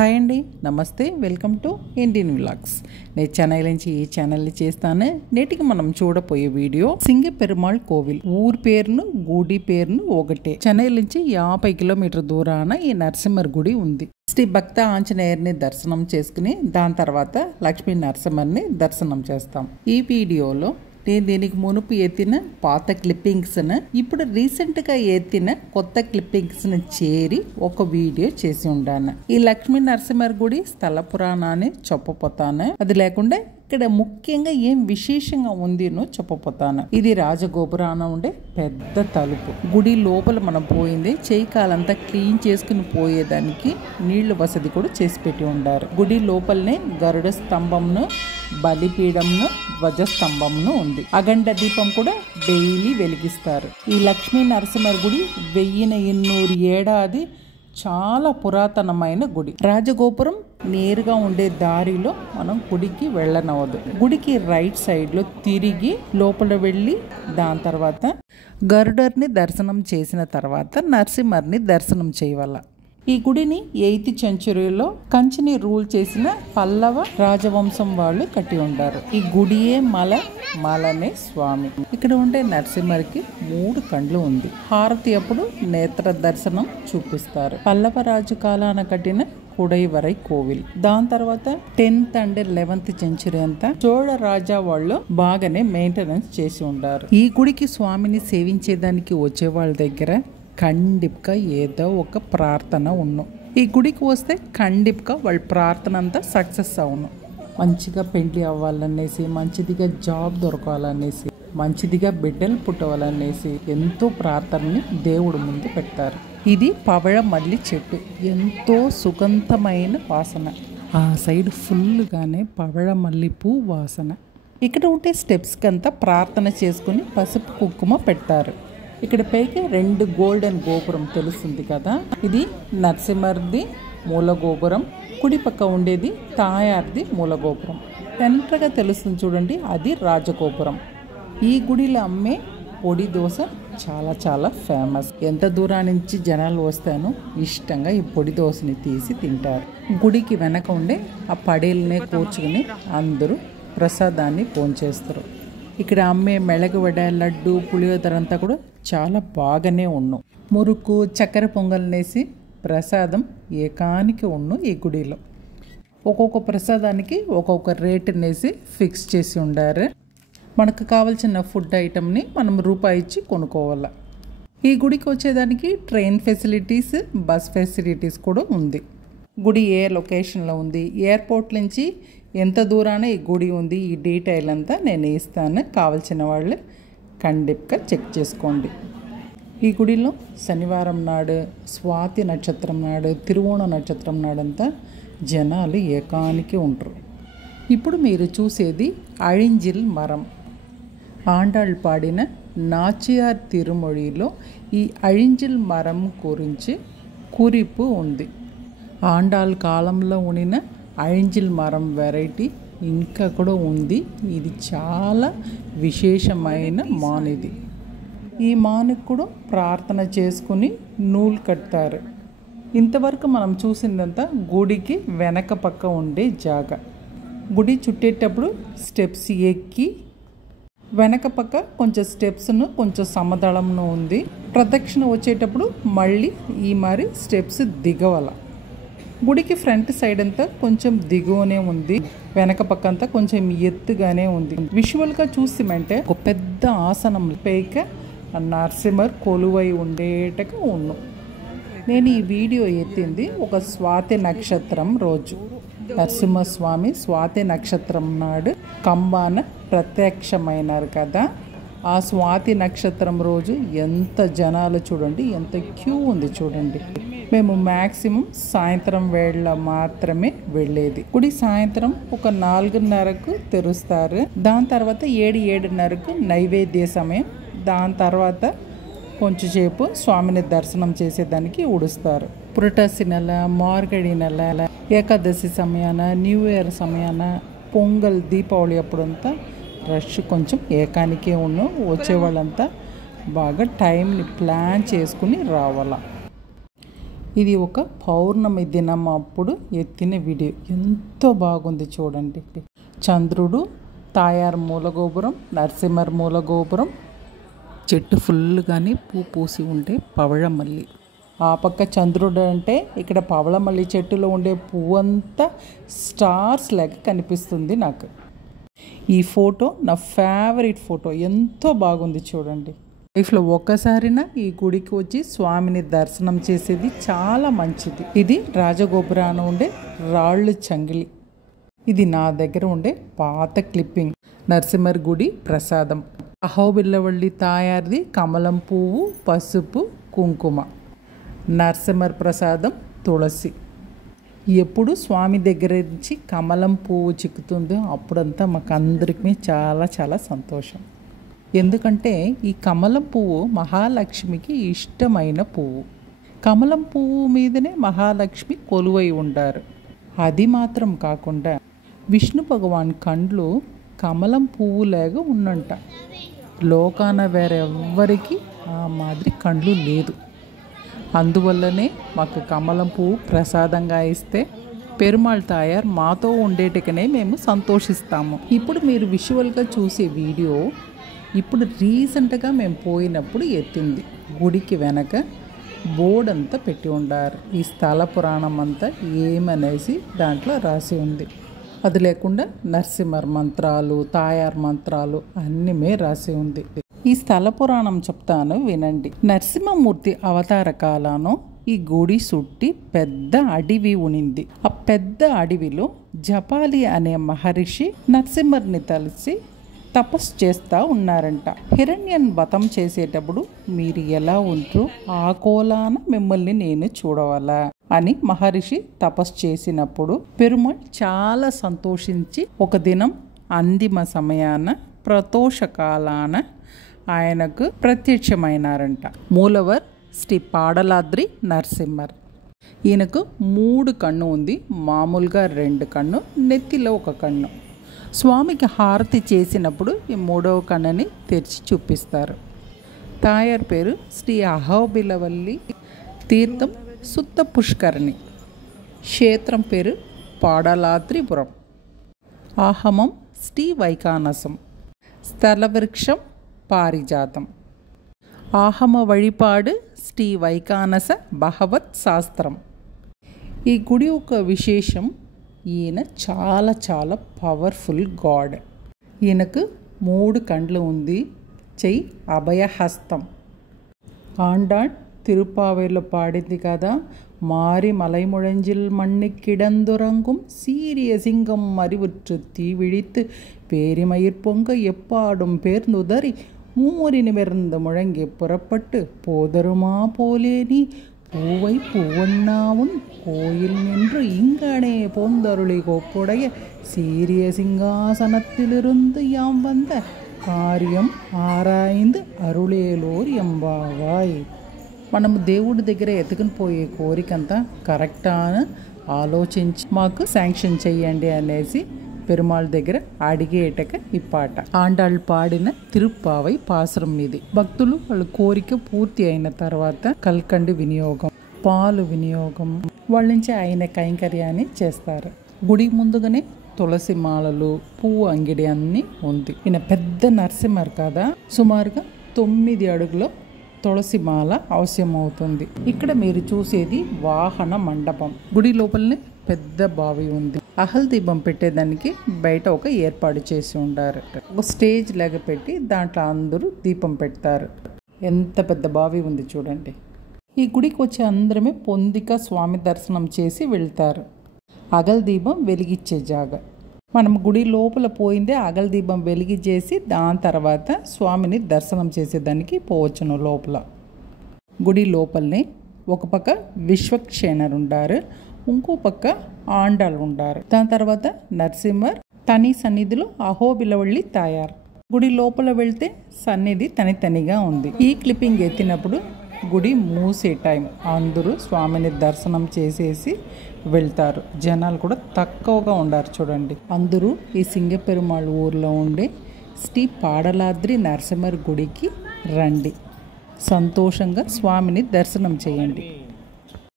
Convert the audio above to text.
Hi అండి, నమస్తే, welcome to Indian vlogs. నేను చెన్నై నుంచి ఈ ఛానల్ని చేస్తాను. నేటికి మనం చూడబోయే వీడియో సింగి పెరుమాళ్ కోవిల్. ఊరి పేరును గుడి పేరును ఒకటే. చెన్నై నుంచి 50 కిలోమీటర్ దూరాన ఈ నరసింహర్ గుడి ఉంది. శ్రీ భక్త ఆంజనేయర్ని దర్శనం చేసుకుని దాని తర్వాత లక్ష్మీ నరసింహర్ని దర్శనం చేస్తాం. ఈ వీడియోలో నేను దీనికి మునుపు ఎత్తిన పాత క్లిప్పింగ్స్ను ఇప్పుడు రీసెంట్గా ఎత్తిన కొత్త క్లిప్పింగ్స్ను చేరి ఒక వీడియో చేసి ఉండాను. ఈ లక్ష్మీ నరసింహర్ గుడి స్థల పురాణాన్ని చెప్పపోతాను. అది లేకుండా ఇక్కడ ముఖ్యంగా ఏం విశేషంగా ఉందినో చెప్పపోతాను. ఇది రాజగోపురాన ఉండే పెద్ద తలుపు. గుడి లోపల మనం పోయింది చేయి కాలంతా క్లీన్ చేసుకుని పోయేదానికి నీళ్లు వసతి కూడా చేసి పెట్టి ఉండారు. గుడి లోపలనే గరుడ స్తంభంను, బలిపీఠంను, ధ్వజస్తంభంను ఉంది. అఖండ దీపం కూడా డైలీ వెలిగిస్తారు. ఈ లక్ష్మీ నరసింహర్ గుడి 1200 ఏడాది చాలా పురాతనమైన గుడి. రాజగోపురం నేరుగా ఉండే దారిలో మనం గుడికి వెళ్ళనవద్దు. గుడికి రైట్ సైడ్ లో తిరిగి లోపల వెళ్ళి దాని తర్వాత గరుడర్ని దర్శనం చేసిన తర్వాత నరసింహర్ని దర్శనం చేయవల్ల. ఈ గుడిని 8th సెంచరీలో కంచిని రూల్ చేసిన పల్లవ రాజవంశం వాళ్ళు కట్టి ఉండారు. ఈ గుడియే మలనే స్వామి. ఇక్కడ ఉండే నరసింహర్కి 3 కండ్లు ఉంది. హారతి అప్పుడు నేత్ర దర్శనం చూపిస్తారు. పల్లవ రాజు కాలాన కట్టిన కుడైవరై కోవిల్. దాని తర్వాత 10th and 11th సెంచరీ అంతా చోళ రాజా వాళ్ళు బాగానే మెయింటెనెన్స్ చేసి ఉండారు. ఈ గుడికి స్వామిని సేవించేదానికి వచ్చే వాళ్ళ దగ్గర ఖండిప్గా ఏదో ఒక ప్రార్థన ఉన్ను. ఈ గుడికి వస్తే ఖండిప్గా వాళ్ళ ప్రార్థన అంతా సక్సెస్ అవును. మంచిగా పెళ్లి అవ్వాలనేసి, మంచిదిగా జాబ్ దొరకాలనేసి, మంచిదిగా బిడ్డలు పుట్టవాలనేసి ఎంతో ప్రార్థనని దేవుడు ముందు పెడతారు. ఇది పవళ మల్లి చెట్టు. ఎంతో సుగంధమైన వాసన. ఆ సైడ్ ఫుల్గానే పవళ మల్లి పువ్వు వాసన. ఇక్కడ ఉంటే స్టెప్స్కి అంతా ప్రార్థన చేసుకుని పసుపు కుంకుమ పెడతారు. ఇక్కడ పైకి 2 గోల్డెన్ గోపురం తెలుస్తుంది కదా, ఇది నరసింహర్ది మూల గోపురం. కుడి పక్క ఉండేది తాయార్ది మూల గోపురం. సెంటర్గా తెలుస్తుంది చూడండి, అది రాజగోపురం. ఈ గుడిలో అమ్మే పొడి దోశ చాలా చాలా ఫేమస్. ఎంత దూరం నుంచి జనాలు వస్తానో ఇష్టంగా ఈ పొడి దోశని తీసి తింటారు. గుడికి వెనక ఉండే ఆ పడేలనే కూర్చుకుని అందరూ ప్రసాదాన్ని భోంచేస్తారు. ఇక్కడ అమ్మే మెళగవడ, లడ్డు, పులిహోర అంతా కూడా చాలా బాగానే ఉన్ను. మురుకు, చక్కెర పొంగల్నేసి ప్రసాదం ఏకానికి ఉన్ను. ఈ గుడిలో ఒక్కొక్క ప్రసాదానికి ఒక్కొక్క రేటునేసి ఫిక్స్ చేసి ఉండారు. మనకు కావాల్సిన ఫుడ్ ఐటమ్ని మనం రూపాయి ఇచ్చి కొనుక్కోవాలి. ఈ గుడికి వచ్చేదానికి ట్రైన్ ఫెసిలిటీస్, బస్ ఫెసిలిటీస్ కూడా ఉంది. గుడి ఏ లొకేషన్లో ఉంది, ఎయిర్పోర్ట్ నుంచి ఎంత దూరాన ఈ గుడి ఉంది, ఈ డీటెయిల్ అంతా నేను ఇస్తాను. కావాల్సిన వాళ్ళు ఖండిప్గా చెక్ చేసుకోండి. ఈ గుడిలో శనివారం నాడు, స్వాతి నక్షత్రం నాడు, తిరువోణ నక్షత్రం నాడంతా జనాలు ఏకానికి ఉంటారు. ఇప్పుడు మీరు చూసేది అళింజిల్ మరం. ఆండాళ్ళు పాడిన నాచియార్ తిరుమొழிలో ఈ అళింజిల్ మరం గురించి కురిపు ఉంది. ఆండాళ్ళ కాలంలో ఉండిన అళింజిల్ మరం వెరైటీ ఇంకా కూడా ఉంది. ఇది చాలా విశేషమైన మానిది. ఈ మానికి కూడా ప్రార్థన చేసుకుని నూలు కడతారు. ఇంతవరకు మనం చూసిందంతా గుడికి వెనక పక్క ఉండే జాగా. గుడి చుట్టేటప్పుడు స్టెప్స్ ఎక్కి వెనక పక్క కొంచెం స్టెప్స్ను కొంచెం సమదళంను ఉంది. ప్రదక్షిణ వచ్చేటప్పుడు మళ్ళీ ఈ మరి స్టెప్స్ దిగవల. గుడికి ఫ్రంట్ సైడ్ అంతా కొంచెం దిగువనే ఉంది, వెనక పక్క అంతా కొంచెం ఎత్తుగానే ఉంది. విజువల్గా చూసిమంటే ఒక పెద్ద ఆసనం పైక నరసింహర్ కొలువై ఉండేటగా ఉన్ను. నేను ఈ వీడియో ఎత్తింది ఒక స్వాతి నక్షత్రం రోజు. నరసింహస్వామి స్వాతి నక్షత్రం నాడు కంబాన ప్రత్యక్షమైనారు కదా. ఆ స్వాతి నక్షత్రం రోజు ఎంత జనాలు చూడండి, ఎంత క్యూ ఉంది చూడండి. మేము మ్యాక్సిమం సాయంత్రం వేళ మాత్రమే వెళ్ళేది. గుడి సాయంత్రం ఒక 4:30కు తెరుస్తారు. దాని తర్వాత 7-7:30కు నైవేద్య సమయం. దాని తర్వాత కొంచెంసేపు స్వామిని దర్శనం చేసేదానికి ఉడుస్తారు. పురటాసి నెల, మార్గడి నెల, ఏకాదశి సమయాన, న్యూ ఇయర్ సమయాన, పొంగల్, దీపావళి అప్పుడంతా రష్ కొంచెం ఏకానికే ఉన్ను. వచ్చేవాళ్ళంతా బాగా టైంని ప్లాన్ చేసుకుని రావాల. ఇది ఒక పౌర్ణమి దినం అప్పుడు ఎత్తిన వీడియో. ఎంతో బాగుంది చూడండి. చంద్రుడు, తాయారు మూలగోపురం, నరసింహర్ మూలగోపురం, చెట్టు ఫుల్గాని పూ పూసి ఉండే పవళమల్లి. ఆ పక్క చంద్రుడు అంటే ఇక్కడ పవళమల్లి చెట్టులో ఉండే పువ్వు అంతా స్టార్స్ లాగా కనిపిస్తుంది నాకు. ఈ ఫోటో నా ఫేవరెట్ ఫోటో. ఎంతో బాగుంది చూడండి. లైఫ్లో ఒక్కసారినా ఈ గుడికి వచ్చి స్వామిని దర్శనం చేసేది చాలా మంచిది. ఇది రాజగోపురాన ఉండే రాళ్ళు చంగిలి. ఇది నా దగ్గర ఉండే పాత క్లిప్పింగ్. నరసింహర్ గుడి ప్రసాదం. అహోబిల్లవల్లి తాయారిది కమలం పువ్వు, పసుపు, కుంకుమ. నరసింహర్ ప్రసాదం తులసి. ఎప్పుడు స్వామి దగ్గర నుంచి కమలం పువ్వు చిక్కుతుందో అప్పుడంతా మాకు అందరికీ చాలా చాలా సంతోషం. ఎందుకంటే ఈ కమలం పువ్వు మహాలక్ష్మికి ఇష్టమైన పువ్వు. కమలం పువ్వు మీదనే మహాలక్ష్మి కొలువై ఉంటారు. అది మాత్రం కాకుండా విష్ణు భగవాన్ కండ్లు కమలం పువ్వులాగా ఉన్నంట. లోకాన వేరెవ్వరికి ఆ మాదిరి కండ్లు లేదు. అందువల్లనే మాకు కమలం పువ్వు ప్రసాదంగా ఇస్తే పెరుమాళ్ తాయారు మాతో ఉండేటికనే మేము సంతోషిస్తాము. ఇప్పుడు మీరు విజువల్గా చూసే వీడియో ఇప్పుడు రీసెంట్గా మేము పోయినప్పుడు ఎత్తింది. గుడికి వెనక బోర్డు అంతా పెట్టి ఉండారు. ఈ స్థల పురాణం అంతా ఏమనేసి దాంట్లో రాసి ఉంది. అది లేకుండా నరసింహర్ మంత్రాలు, తాయార్ మంత్రాలు అన్నీ రాసి ఉంది. ఈ స్థల పురాణం చెప్తాను వినండి. నరసింహమూర్తి అవతార కాలాను ఈ గుడి చుట్టి పెద్ద అడవి ఉనింది. ఆ పెద్ద అడవిలో జపాలి అనే మహర్షి నరసింహర్ని తలిసి తపస్సు చేస్తూ ఉన్నారంట. హిరణ్యన్ వతం చేసేటప్పుడు మీరు ఎలా ఉంటారో ఆ కోలాన మిమ్మల్ని నేను చూడవాలా అని మహర్షి తపస్సు చేసినప్పుడు పెరుమాళ్ చాలా సంతోషించి ఒక దినం అంతిమ సమయాన ప్రతోషకాలాన ఆయనకు ప్రత్యక్షమైనారంట. మూలవర్ శ్రీ పాడలాద్రి నరసింహర్. ఈయనకు 3 కన్ను ఉంది. మామూలుగా 2 కన్ను, నెత్తిలో 1 కన్ను. స్వామికి హారతి చేసినప్పుడు ఈ 3వ కన్నుని తెరిచి చూపిస్తారు. తాయార్ పేరు శ్రీ అహోబిలవల్లి. తీర్థం సుత్త పుష్కరిణి. క్షేత్రం పేరు పాడలాద్రిపురం. ఆహమం శ్రీ వైకానసం. స్థలవృక్షం పారిజాతం. ఆహమ వழிపాడు శ్రీ వైకానస భగవత్ శాస్త్రం. ఈ గుడి ఒక విశేషం. ఈయన చాలా చాలా పవర్ఫుల్ గాడ్. ఈయనకు 3 కండ్లు ఉంది. చెయ్యి అభయహస్తం. ఆండాళ్ తిరుపావేలో పాడింది కదా, மாறி மலைமுழஞ்சில் மண்ணு கிடந்துறங்கும் சீரிய சிங்கம் அறிவுற்று தீவிழித்து பேரிமயிர் பொங்க எப்பாடும் பேர்ந்துதறி மூறி நிமிர்ந்து முழங்கி புறப்பட்டு போதருமா போலே நீ பூவை பூவண்ணாவும் கோயில் நின்று இங்கனே போந்தருளி கோப்புடைய சீரிய சிங்காசனத்திலிருந்து யாம் வந்த காரியம் ஆராய்ந்து அருளேலோர் எம்பாவாய். మనం దేవుడి దగ్గర ఎత్తుకుని పోయే కోరికంతా కరెక్టా అని ఆలోచించి మాకు శాంక్షన్ చెయ్యండి అనేసి పెరుమాళ్ దగ్గర అడిగేటక ఈ పాట. ఆండాళ్ళు పాడిన తిరుప్పావై పాసురం ఇది. భక్తులు వాళ్ళ కోరిక పూర్తి అయిన తర్వాత కల్కండి వినియోగం, పాలు వినియోగం వాళ్ళ నుంచి ఆయన కైంకర్యాన్ని చేస్తారు. గుడి ముందుగానే తులసి మాలలు, పువ్వు అంగిడి అన్నీ ఉంది. ఈయన పెద్ద నరసింహర్ కదా, సుమారుగా 9 అడుగుల తులసి మాల అవశ్యం అవుతుంది. ఇక్కడ మీరు చూసేది వాహన మండపం. గుడి లోపలనే పెద్ద బావి ఉంది. అహల్ దీపం పెట్టేదానికి బయట ఒక ఏర్పాటు చేసి ఉండారు. ఒక స్టేజ్ లాగా పెట్టి దాంట్లో అందరూ దీపం పెడతారు. ఎంత పెద్ద బావి ఉంది చూడండి. ఈ గుడికి వచ్చే అందరమే పొందిక స్వామి దర్శనం చేసి వెళ్తారు. అగల్ దీపం వెలిగించే జాగా. మనం గుడి లోపల పోయిందే అగల్ దీపం వెలిగించేసి దాని తర్వాత స్వామిని దర్శనం చేసేదానికి పోవచ్చును లోపల. గుడి లోపలనే ఒక పక్క విశ్వక్షేణర్ ఉండారు, ఇంకో పక్క ఆండాళ్ళు ఉండారు. దాని తర్వాత నరసింహర్, తని సన్నిధిలో అహోబిలవల్లి తాయారు. గుడి లోపల వెళ్తే సన్నిధి తనిగా ఉంది. ఈ క్లిప్పింగ్ ఎత్తినప్పుడు గుడి మూసే టైం. అందరూ స్వామిని దర్శనం చేసేసి వెళ్తారు. జనాలు కూడా తక్కువగా ఉండారు చూడండి. అందరూ ఈ సింగపెరుమాళ్ ఊర్లో ఉండే శ్రీ పాడలాద్రి నరసింహర్ గుడికి రండి. సంతోషంగా స్వామిని దర్శనం చేయండి.